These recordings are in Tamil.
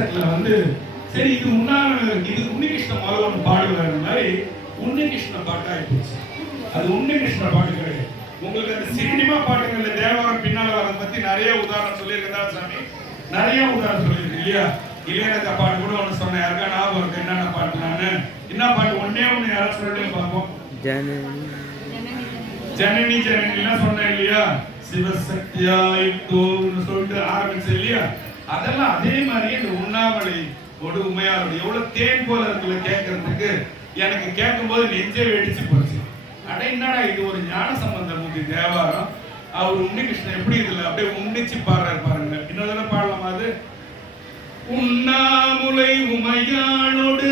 கேசட்ல வந்து சரி இது முன்னாள் இது உன்னிகிருஷ்ண முதல்வன் பாடுகிற மாதிரி உன்னிகிருஷ்ண பாட்டா போச்சு அது உன்னிகிருஷ்ண பாட்டு கிடையாது. உங்களுக்கு அந்த சினிமா பாட்டுகள்ல தேவாரம் பின்னால வரத பத்தி நிறைய உதாரணம் சொல்லியிருக்கதா சாமி? நிறைய உதாரணம் சொல்லியிருக்கு இல்லையா? இளையராஜா பாட்டு கூட ஒண்ணு சொன்னேன். யாருக்கா ஞாபகம் இருக்கு? என்னென்ன பாட்டு நானு? என்ன பாட்டு? ஒண்ணே ஒண்ணு யாராவது சொல்லிட்டு பார்ப்போம். ஜனனி. ஜனனி ஜனனிலாம் சொன்னேன் இல்லையா? சிவசக்தியா யுக்தோன்னு சொல்லிட்டு ஆரம்பிச்சு இல்லையா? அதெல்லாம் அதே மாதிரி இந்த உண்ணாமலை ஒரு உமையாரோட எவ்வளவு தேன் போல இருக்குல்ல கேட்கறதுக்கு எனக்கு கேட்கும்போது நெஞ்சே வெடிச்சு போச்சு. அட என்னடா இது ஒரு ஞான சம்பந்தம் மூர்த்தி தேவாரம்? அவர் உன்னிகிருஷ்ணன் எப்படி இதுல அப்படியே உன்னிச்சு பாடுறாரு பாருங்க. இன்னொரு தடவை பாடலாமா அது? உண்ணாமுலை உமையாளோடு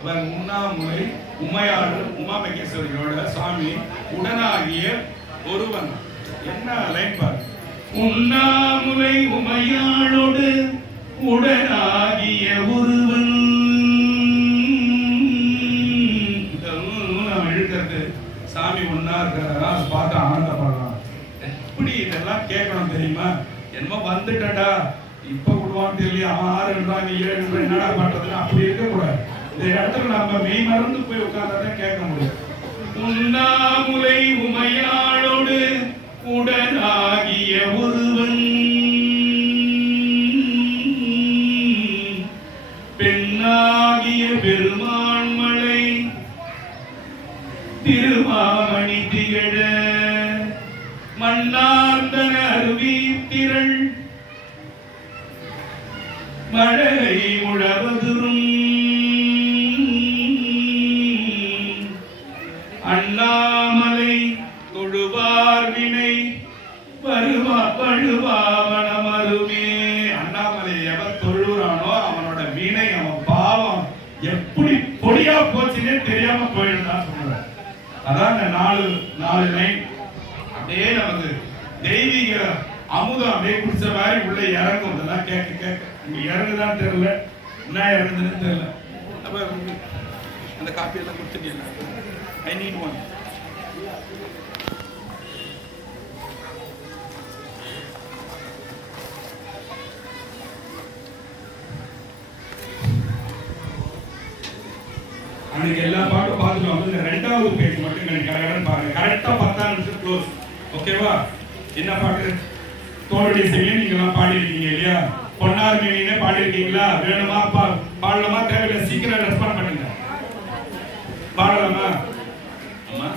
அவர் உண்ணாமுலை உமையாளு உமாமகேஸ்வரியோட சாமி உடனாகிய ஒருவன். என்ன லைன் பாரு. உண்ணாமுலை உமையாளோடு உடனாகிய ஒருவன். இந்த எழுதுறது சாமி ஒன்னா இருக்கிறதா? பார்த்து ஆனந்தப்படலாம் எப்படி இதெல்லாம் கேட்கணும் தெரியுமா? என்னமோ வந்துட்டடா. இப்ப விடுவான்னு தெரியல அவன் ஆறுன்றாங்க ஏழு என்னடா பண்றதுன்னு அப்படி இருக்கக்கூடாது. இந்த இடத்துல நம்ம மெய் மறந்து போய் உட்கார்ந்தாதான் கேட்க முடியும். உண்ணாமுலை உமையாளோடு உடனாகிய ஒருவன். பெண்ணாகிய பெருமான்மலை திருமாமணி திகழ. மன்னார்ந்தன அருவி திரள். மழை விழுகிறானோ அவனோட வீணை அவன் பாவம் எப்படி பொடியா போச்சுன்னே தெரியாம போயிடுதான் சொல்லுவேன் அதான் இந்த நாலு நாலு லைன் அப்படியே நமக்கு தெய்வீக அமுதம் அப்படியே குடிச்ச மாதிரி உள்ள இறங்கும். இதெல்லாம் கேட்க கேட்க. இங்க இறங்குதான் தெரியல. என்ன இறங்குதுன்னு தெரியல. அப்ப அந்த காப்பி எல்லாம் கொடுத்துட்டீங்களா? ஐ நீட் ஒன் எல்லா பார்த்துட்டு வந்து இந்த ரெண்டாவது பேஜ் மட்டும் எனக்கு கரெக்டாக பாருங்க. கரெக்டாக பத்தாம் நிமிஷம் க்ளோஸ் ஓகேவா என்ன பாட்டு? தோழடி செய்ய நீங்களாம் பாடியிருக்கீங்க இல்லையா? பொன்னார் மீனே பாடியிருக்கீங்களா? வேணுமா? பா பாடலாமா? தேவையில்லை. சீக்கிரம் ரெஸ்பாண்ட் பண்ணுங்க. பாடலாமா? ஆமா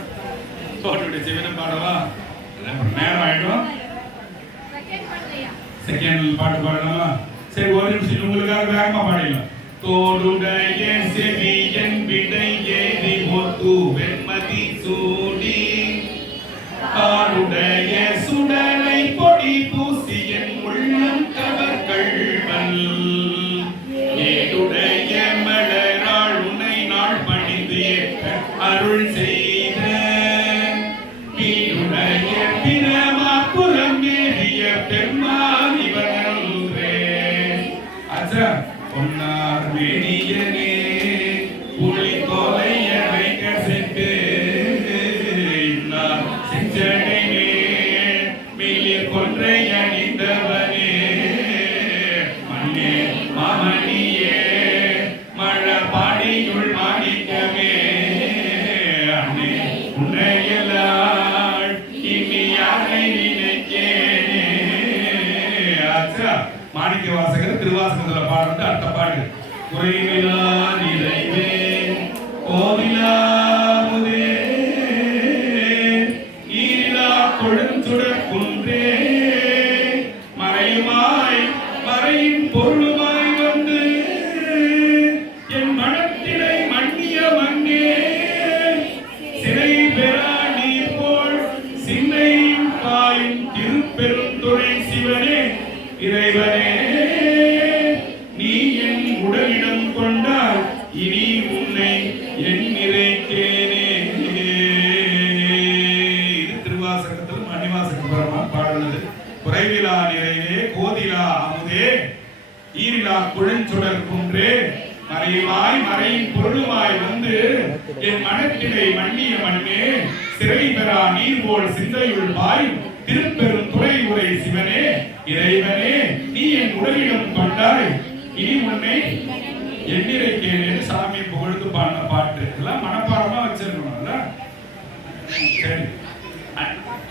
தோழடி செய்ய பாடவா? நேரம் ஆயிடும். செகண்ட் பாட்டு பாடலாமா? சரி ஒரு நிமிஷம். உங்களுக்காக வேகமா பாடிடலாம். தோடுடைய செவியன் விடை Jesus. வாசகர் திருவாசகத்துல பாடுறது அடுத்த பாட்டு குறைவிலா நிறைவே கோவிலா முதே ஈரிலா சிவனே இறைவனே நீ என் உடலிடம் கொண்டால் இனி உன்னை என் நிறைக்கேனே இது திருவாசகத்தில் மணிவாசகம் பரமா பாடுனது. குறைவிலா நிறைவே கோதிலா அமுதே ஈரிலா குழஞ்சுடர் குன்றே. மறைவாய் மறையின் பொருளுமாய் வந்து என் மனத்தினை மன்னிய மண்ணே சிறை பெறா நீர் போல் சிந்தையுள் பாய் திருப்பெரும் துறை உரை சிவனே இறைவனே நீ என் உடலிடம் கொண்டாய் இனி உன்னை எண்ணிரைக்கேன்னு சாமி புகழ்ந்து பாடின பாட்டு. இதெல்லாம் மனப்பாடமா வச்சிருக்கணும்ல சரி.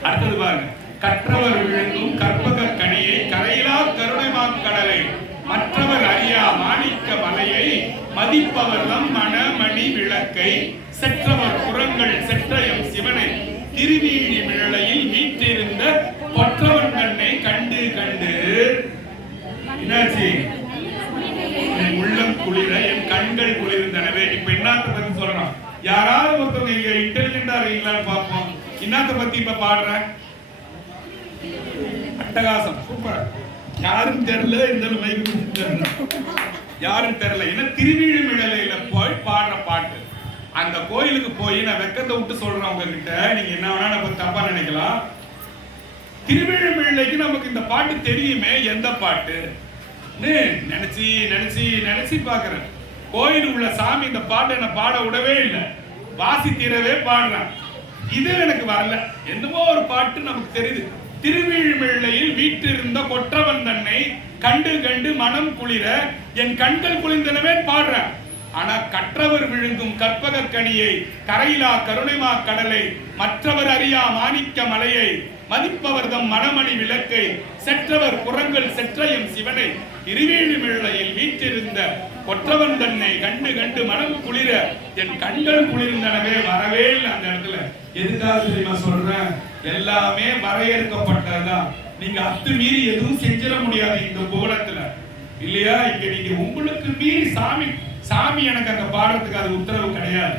அடுத்தது பாருங்க. கற்றவர் விழுங்கும் கற்பக கனியை கரையிலா கருணைமா கடலை. மற்றவர் அறியா மாணிக்க மலையை மதிப்பவர்தம் மணமணி விளக்கை. செற்றவர் புறங்கள் செற்றயம் சிவனை திருவீடி மிழலையில் வீட்டிருந்த பற்றவன் கண்ணை கண்டு கண்டு. என்னாச்சு? என் உள்ளம் குளிர என் கண்கள் குளிர்ந்தனவே. இப்ப என்னத்த பத்தி சொல்றான் யாராவது ஒருத்தவங்க இங்க இன்டெலிஜென்டா இருக்கீங்களான்னு பார்ப்போம். என்னத்த பத்தி இப்ப பாடுற? அட்டகாசம். சூப்பர். யாரும் தெரியல இருந்தாலும் மைக்கு தெரியல யாரும் தெரியல. ஏன்னா திருவிழிமிழலையில போய் பாடுற பாட்டு? அந்த கோயிலுக்கு போய் நான் வெக்கத்தை விட்டு சொல்றேன் உங்ககிட்ட. நீங்க என்ன வேணா நம்ம தப்பா நினைக்கலாம். திருவிழிமிழைக்கு நமக்கு இந்த பாட்டு தெரியுமே? எந்த பாட்டு? நினைச்சு நினைச்சு நினைச்சு பாக்குறேன் கோயில் உள்ள சாமி இந்த பாட்டை என்ன பாட விடவே இல்லை. வாசி தீரவே பாடுறேன். இது எனக்கு வரல. என்னமோ ஒரு பாட்டு நமக்கு தெரியுது. திருவிழிமிழையில் வீட்டிருந்த கொற்றவன் தன்னை கண்டு கண்டு மனம் குளிர என் கண்கள் குளிர்ந்தனவே பாடுறேன். ஆனா கற்றவர் விழுங்கும் கற்பகர் கனியை கரையிலா கருணைமா கடலை மற்றவர் அறியா மாணிக்க மலையை மதிப்பவர்தம் மணமணி விளக்கை செற்றவர் புறங்கள் செற்றயம் சிவனை திருவேணிமிழையில் வீற்றிருந்த கொற்றவன் தன்னை கண்டு கண்டு மனம் குளிர என் கண்கள் குளிர்ந்தனவே வரவே இல்லை அந்த இடத்துல. எதுக்காக தெரியுமா சொல்றேன்? எல்லாமே வரையறுக்கப்பட்டதுதான். நீங்க அத்து மீறி எதுவும் செஞ்சிட முடியாது இந்த கோலத்துல. இல்லையா? இங்க நீங்க உங்களுக்கு மீறி சாமி சாமி எனக்கு அந்த பாடுறதுக்கு அது உத்தரவு கிடையாது.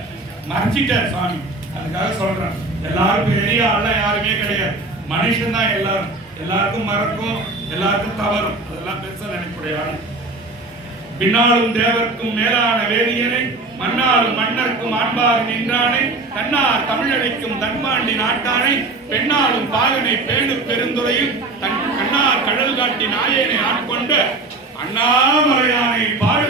மறைச்சிட்டார் சாமி. அதுக்காக சொல்றேன். எல்லாரும் பெரிய ஆள்லாம் யாருமே கிடையாது. மனுஷன் தான் எல்லாரும். எல்லாருக்கும் மறக்கும் எல்லாருக்கும் தவறும். அதெல்லாம் பெருசா நினைக்கக்கூடிய ஆள். பின்னாலும் தேவர்க்கும் மேலான வேதியனை மன்னாலும் மன்னர்க்கும் ஆண்பார் நின்றானை தன்னார் தமிழனைக்கும் தன்மாண்டி நாட்டானை பெண்ணாலும் பாகனை பேணு பெருந்துறையில் தன் கண்ணார் கடல் காட்டி நாயனை ஆட்கொண்ட அண்ணாமலையானை பார்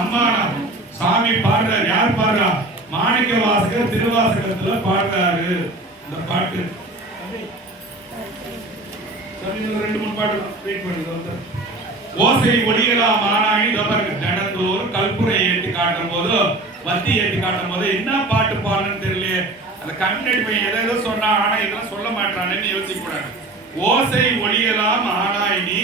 அம்மானார் சாமி பாடுறார் யார் பாடுறா மாணிக்க வாசகர் திருவாசகத்துல பாடுறாரு இந்த பாட்டு. ரெண்டு மூணு பாட்டு வெயிட் பண்ணுங்க ஓசை ஒளியலாம் ஆனாய் இதற்கு தினந்தோறும் கல்புரை ஏற்றி காட்டும் போது வத்தி ஏற்றி காட்டும் போது என்ன பாட்டு பாடுன்னு தெரியலையே. அந்த கண்ணடி பையன் எதை எதோ சொன்னா ஆனா இதெல்லாம் சொல்ல மாட்டானேன்னு யோசிக்க கூடாது. ஓசை ஒளியலாம் ஆனாய் நீ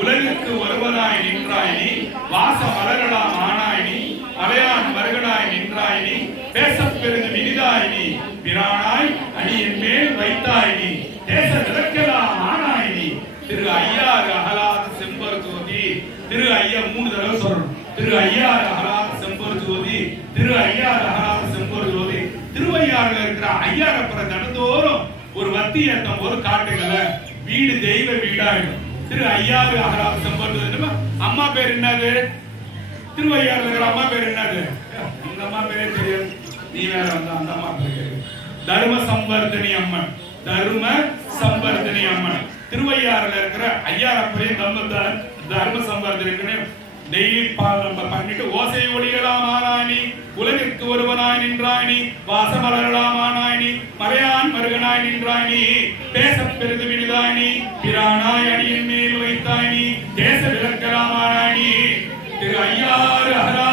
உலகிற்கு வருவதாய் நின்றாய் நீ வாச மலரலாம் ஆனாய் நீ மலையான் மருகனாய் நின்றாய் நீ பேசப் பெருகு வினிதாய் நீ பிரானாய் அடியின் மேல் வைத்தாய் நீ தேச விளக்கலாம் ஆனாய் நீ திரு ஐயாறு அகலாத செம்பர் ஜோதி. திரு ஐயா மூணு தடவை சொல்லணும். திரு ஐயாறு அகலாத செம்பர் ஜோதி. திரு ஐயாறு அகலாத செம்பர் ஜோதி. திருவையாறுல இருக்கிற ஐயாரப்புற தினந்தோறும் ஒரு வத்தி ஏத்தம் ஒரு காட்டுகள வீடு தெய்வ வீடாயிடும். திரு ஐயாறு அகலாத செம்பர் ஜோதி. அம்மா பேர் என்னது? திருவையாறுல இருக்கிற அம்மா பேர் என்னது? இந்த அம்மா பேரே தெரியாது. நீ வேற வந்து அந்த அம்மா தர்ம சம்பர்தனி அம்மன். தர்ம சம்பர்தனி அம்மன். திருவையாறுல இருக்கிற ஐயாரப்பரையும் தர்ம த- தர்ம சம்பர்தனிக்குன்னு டெய்லி நம்ம பண்ணிட்டு ஓசை ஒளியலாம் ஆனாய்னி உலகிற்கு ஒருவனாய் நின்றாய்னி வாசமலரலாம் ஆனாய்னி மறையான் மருகனாய் நின்றாய்னி பேச பெருது வினிதாய்னி பிரானாய் அணியின் மேல் வைத்தாய்னி தேச விளக்கலாம் ஆனாய்னி. திரு ஐயாறு அகரா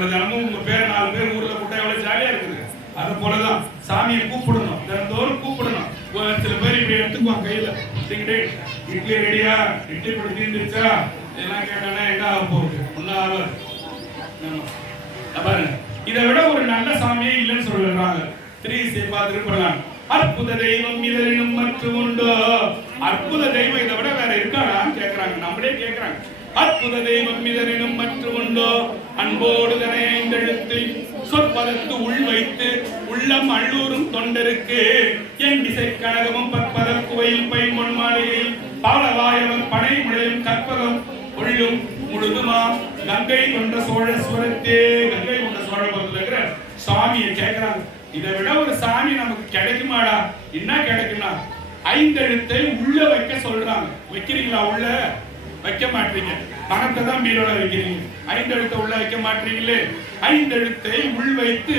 உங்களை தினமும் உங்க பேர் நாலு பேர் ஊர்ல கூட்டா எவ்வளவு ஜாலியா இருக்குது அது போலதான் சாமியை கூப்பிடணும். தினந்தோறும் கூப்பிடணும். ஒரு சில பேர் இப்படி எடுத்துக்குவாங்க கையில. இட்லி ரெடியா இட்லி இப்படி தீர்ந்துருச்சா இதெல்லாம் கேட்டானா என்ன ஆக போகுது? ஒன்னும் ஆகாது. பாருங்க. இதை விட ஒரு நல்ல சாமியே இல்லைன்னு சொல்லுறாங்க திரு சேப்பா திருப்பலாம் அற்புத தெய்வம் இதனும் மற்றும் உண்டோ? அற்புத தெய்வம் இதை விட வேற இருக்காடான்னு கேக்குறாங்க. நம்மளே கேக்குறாங்க. அற்புத தெய்வம் இதழினும் மற்ற உண்டோ அன்போடு தனை ஐந்தெழுத்து சொற்பதத்து உள் வைத்து உள்ளம் அள்ளூரும் தொண்டருக்கு. என் திசை கனகமும் பற்பதற் குவையில் பைம்பொன் மாளிகையில் பாலவாயவன் பனை முளையும் கற்பகம் உள்ளும் முழுதுமா? கங்கை கொண்ட சோழஸ்வரத்தே கங்கை கொண்ட சோழபுரத்துல இருக்கிற சாமியை கேட்கிறாங்க இதை விட ஒரு சாமி நமக்கு கிடைக்குமாடா? என்ன கிடைக்கும்னா ஐந்தெழுத்தை உள்ள வைக்க சொல்றாங்க. வைக்கிறீங்களா உள்ள? வைக்க மாட்டீங்க. பணத்தை தான் பீரோல வைக்கிறீங்க. ஐந்தெழுத்தை உள்ள வைக்க மாட்டீங்களே. ஐந்தெழுத்தை உள் வைத்து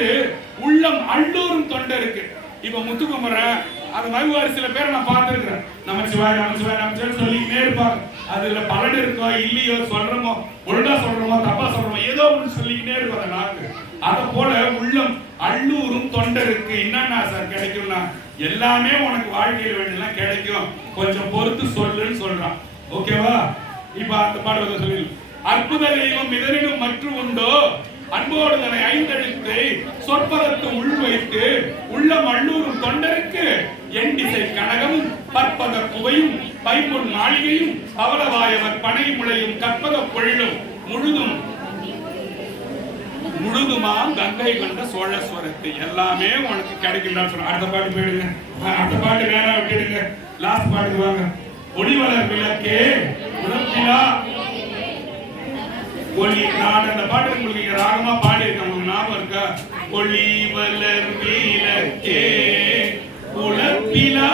உள்ளம் அள்ளூரும் தொண்டருக்கு இப்ப முத்துக்குமரன் அது மாதிரி ஒரு சில பேரை நான் பார்த்துருக்கிறேன். நமச்சிவாய் நமச்சிவாய் நமச்சிவாய் சொல்லிக்கிட்டே இருப்பாங்க. அதுல பலன் இருக்கோ இல்லையோ சொல்றோமோ ஒழுங்கா சொல்றோமோ தப்பா சொல்றோமோ ஏதோ ஒன்று சொல்லிக்கிட்டே இருக்கும் அந்த நாக்கு. அதை போல உள்ளம் அள்ளூரும் தொண்டை இருக்கு. என்னன்னா சார் கிடைக்கும்னா எல்லாமே உனக்கு வாழ்க்கையில் வேண்டியெல்லாம் கிடைக்கும். கொஞ்சம் பொறுத்து சொல்லுன்னு சொல்றான். ஓகேவா? இப்ப அந்த பாடலை சொல்லி அற்புத தெய்வம் இதனினும் மற்றும் உண்டோ அன்போடு தன்னை ஐந்தெழுத்தை சொற்பதற்கு உள் வைத்து உள்ள மண்ணூரும் தொண்டருக்கு என் திசை கனகமும் பற்பத குவையும் பைம்பொன் மாளிகையும் பவளவாயவர் பனை முளையும் கற்பக பொழிலும் முழுதும் முழுதுமாம் கங்கை கொண்ட சோழஸ்வரத்தை எல்லாமே உனக்கு கிடைக்கும்னு சொல்ற அடுத்த பாட்டு போயிடுங்க அடுத்த பாட்டு வேற விட்டுடுங்க லாஸ்ட் பாட்டுக்கு வாங்க ஒளிவளர் விளக்கே உணர்ச்சியா ஒளி நான் அந்த பாட்டு உங்களுக்கு இங்க ராகமா பாடி இருக்கேன் உங்களுக்கு ஞாபகம் இருக்கா? ஒளிவளர் விளக்கே உழப்பிலா